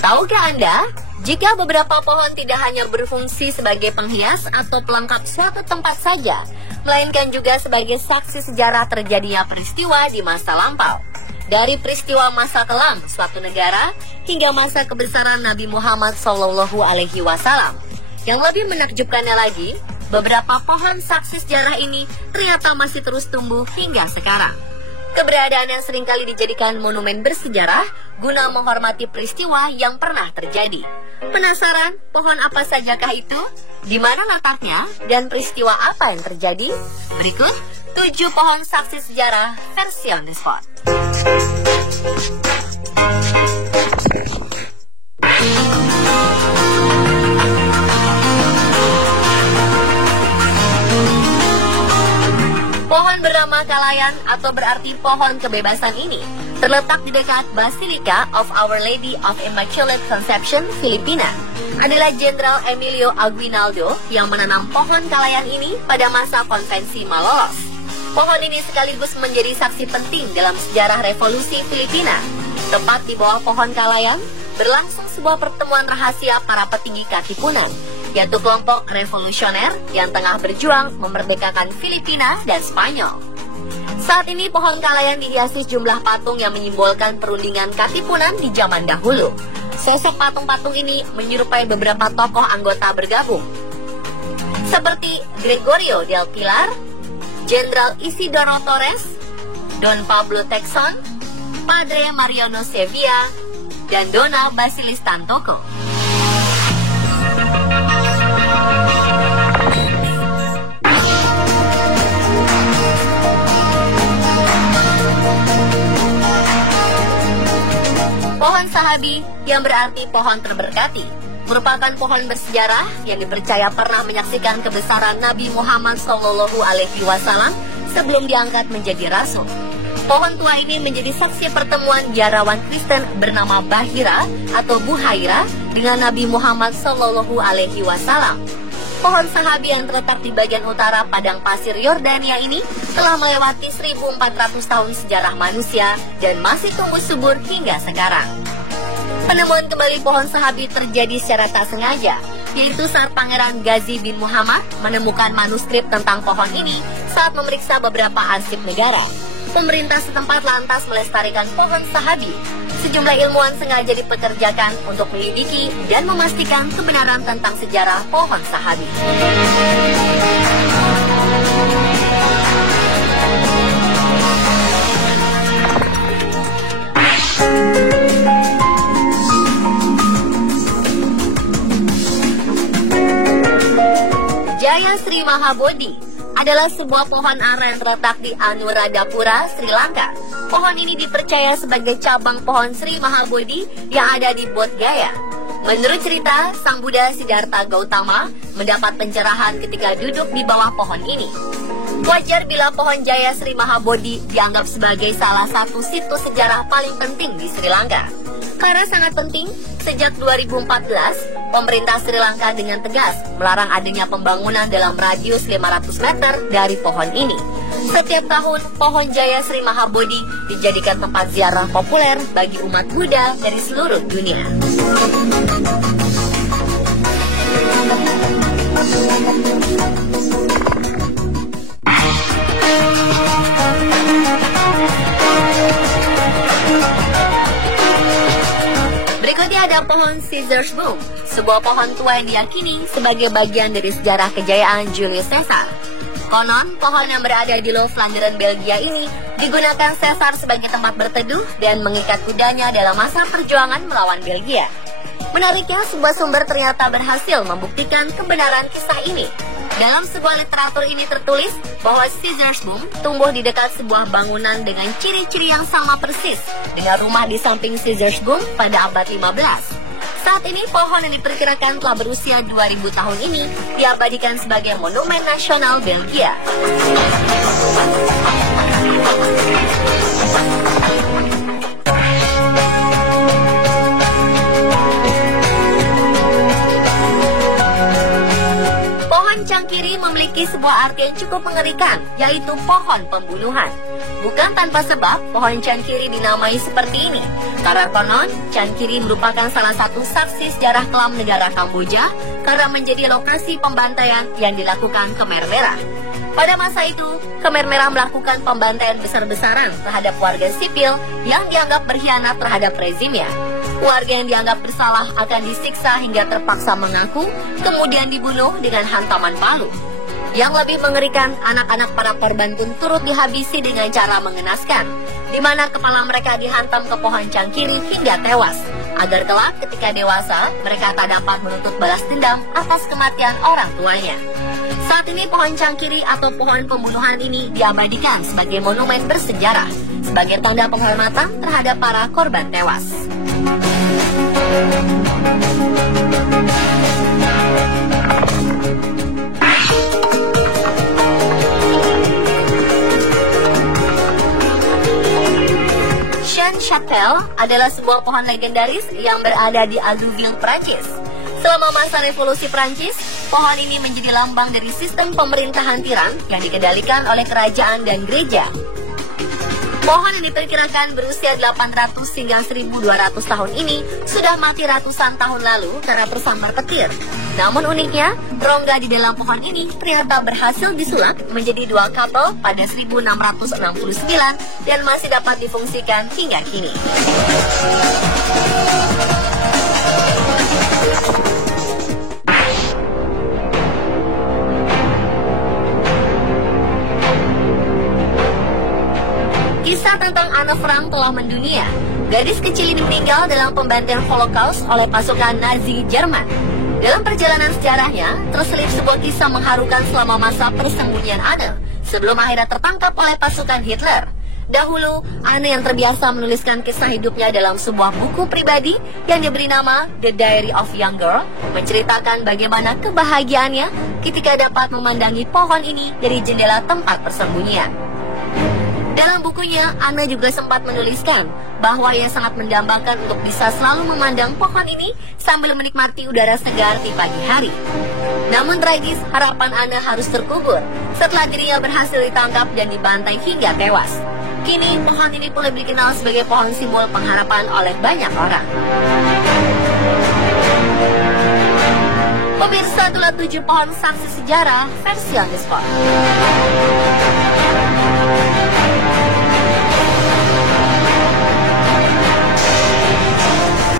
Tahukah Anda, jika beberapa pohon tidak hanya berfungsi sebagai penghias atau pelengkap suatu tempat saja, melainkan juga sebagai saksi sejarah terjadinya peristiwa di masa lampau. Dari peristiwa masa kelam suatu negara hingga masa kebesaran Nabi Muhammad SAW. Yang lebih menakjubkannya lagi, beberapa pohon saksi sejarah ini ternyata masih terus tumbuh hingga sekarang. Keberadaan yang seringkali dijadikan monumen bersejarah guna menghormati peristiwa yang pernah terjadi. Penasaran pohon apa sajakah itu? Di mana letaknya? Dan peristiwa apa yang terjadi? Berikut 7 pohon saksi sejarah versi on the spot. Pohon bernama Kalayan atau berarti pohon kebebasan ini terletak di dekat Basilica of Our Lady of Immaculate Conception, Filipina. Adalah Jenderal Emilio Aguinaldo yang menanam pohon Kalayan ini pada masa konvensi Malolos. Pohon ini sekaligus menjadi saksi penting dalam sejarah revolusi Filipina. Tepat di bawah pohon Kalayan berlangsung sebuah pertemuan rahasia para petinggi Katipunan, yaitu kelompok revolusioner yang tengah berjuang memerdekakan Filipina dan Spanyol. Saat ini pohon Kalayan dihiasi jumlah patung yang menyimbolkan perundingan Katipunan di zaman dahulu. Sosok patung-patung ini menyerupai beberapa tokoh anggota bergabung, seperti Gregorio del Pilar, Jenderal Isidoro Torres, Don Pablo Texon, Padre Mariano Sevilla, dan Dona Basilis Tantoko. Pohon Sahabi yang berarti pohon terberkati merupakan pohon bersejarah yang dipercaya pernah menyaksikan kebesaran Nabi Muhammad SAW sebelum diangkat menjadi rasul. Pohon tua ini menjadi saksi pertemuan biarawan Kristen bernama Bahira atau Buhaira dengan Nabi Muhammad SAW. Pohon Sahabi yang terletak di bagian utara padang pasir Yordania ini telah melewati 1400 tahun sejarah manusia dan masih tumbuh subur hingga sekarang. Penemuan kembali pohon Sahabi terjadi secara tak sengaja, yaitu saat Pangeran Ghazi bin Muhammad menemukan manuskrip tentang pohon ini saat memeriksa beberapa arsip negara. Pemerintah setempat lantas melestarikan pohon Sahabi. Sejumlah ilmuwan sengaja dipekerjakan untuk menyelidiki dan memastikan kebenaran tentang sejarah pohon Sahabi. Jaya Sri Mahabodhi adalah sebuah pohon ara yang terletak di Anuradhapura, Sri Lanka. Pohon ini dipercaya sebagai cabang pohon Sri Mahabodhi yang ada di Bodh Gaya. Menurut cerita, Sang Buddha Siddhartha Gautama mendapat pencerahan ketika duduk di bawah pohon ini. Wajar bila pohon Jaya Sri Mahabodhi dianggap sebagai salah satu situs sejarah paling penting di Sri Lanka. Karena sangat penting, sejak 2014, pemerintah Sri Lanka dengan tegas melarang adanya pembangunan dalam radius 500 meter dari pohon ini. Setiap tahun, pohon Jaya Sri Mahabodhi dijadikan tempat ziarah populer bagi umat Buddha dari seluruh dunia. Berikutnya ada pohon Caesarsboom, sebuah pohon tua yang diyakini sebagai bagian dari sejarah kejayaan Julius Caesar. Konon, pohon yang berada di Low Vlaanderen, Belgia ini digunakan Caesar sebagai tempat berteduh dan mengikat kudanya dalam masa perjuangan melawan Belgia. Menariknya, sebuah sumber ternyata berhasil membuktikan kebenaran kisah ini. Dalam sebuah literatur ini tertulis bahwa Caesarsboom tumbuh di dekat sebuah bangunan dengan ciri-ciri yang sama persis dengan rumah di samping Caesarsboom pada abad 15. Saat ini pohon yang diperkirakan telah berusia 2000 tahun ini diabadikan sebagai monumen nasional Belgia. Pohon cangkiri memiliki memiliki sebuah arti yang cukup mengerikan, yaitu pohon pembunuhan. Bukan tanpa sebab, pohon Chankiri dinamai seperti ini. Karena konon, Chankiri merupakan salah satu saksi sejarah kelam negara Kamboja karena menjadi lokasi pembantaian yang dilakukan Khmer Merah. Pada masa itu, Khmer Merah melakukan pembantaian besar-besaran terhadap warga sipil yang dianggap berkhianat terhadap rezimnya. Warga yang dianggap bersalah akan disiksa hingga terpaksa mengaku, kemudian dibunuh dengan hantaman palu. Yang lebih mengerikan, anak-anak para korban pun turut dihabisi dengan cara mengenaskan, di mana kepala mereka dihantam ke pohon Chankiri hingga tewas, agar kelak ketika dewasa, mereka tak dapat menuntut balas dendam atas kematian orang tuanya. Saat ini pohon Chankiri atau pohon pembunuhan ini diabadikan sebagai monumen bersejarah, sebagai tanda penghormatan terhadap para korban tewas. Chapelle adalah sebuah pohon legendaris yang berada di Aldouville, Prancis. Selama masa revolusi Prancis, pohon ini menjadi lambang dari sistem pemerintahan tiran yang dikendalikan oleh kerajaan dan gereja. Pohon yang diperkirakan berusia 800 hingga 1200 tahun ini sudah mati ratusan tahun lalu karena tersambar petir. Namun uniknya, rongga di dalam pohon ini ternyata berhasil disulap menjadi 2 kapel pada 1669 dan masih dapat difungsikan hingga kini. Kisah tentang Anne Frank telah mendunia. Gadis kecil ini meninggal dalam pembantaian Holocaust oleh pasukan Nazi Jerman. Dalam perjalanan sejarahnya, terselip sebuah kisah mengharukan selama masa persembunyian Anne, sebelum akhirnya tertangkap oleh pasukan Hitler. Dahulu, Anne yang terbiasa menuliskan kisah hidupnya dalam sebuah buku pribadi yang diberi nama The Diary of Young Girl, menceritakan bagaimana kebahagiaannya ketika dapat memandangi pohon ini dari jendela tempat persembunyian. Dalam bukunya, Anne juga sempat menuliskan bahwa ia sangat mendambakan untuk bisa selalu memandang pohon ini sambil menikmati udara segar di pagi hari. Namun tragis, harapan Anne harus terkubur setelah dirinya berhasil ditangkap dan dibantai hingga tewas. Kini, pohon ini pun lebih dikenal sebagai pohon simbol pengharapan oleh banyak orang. Pemirsa, itulah 7 pohon saksi sejarah versi on the spot.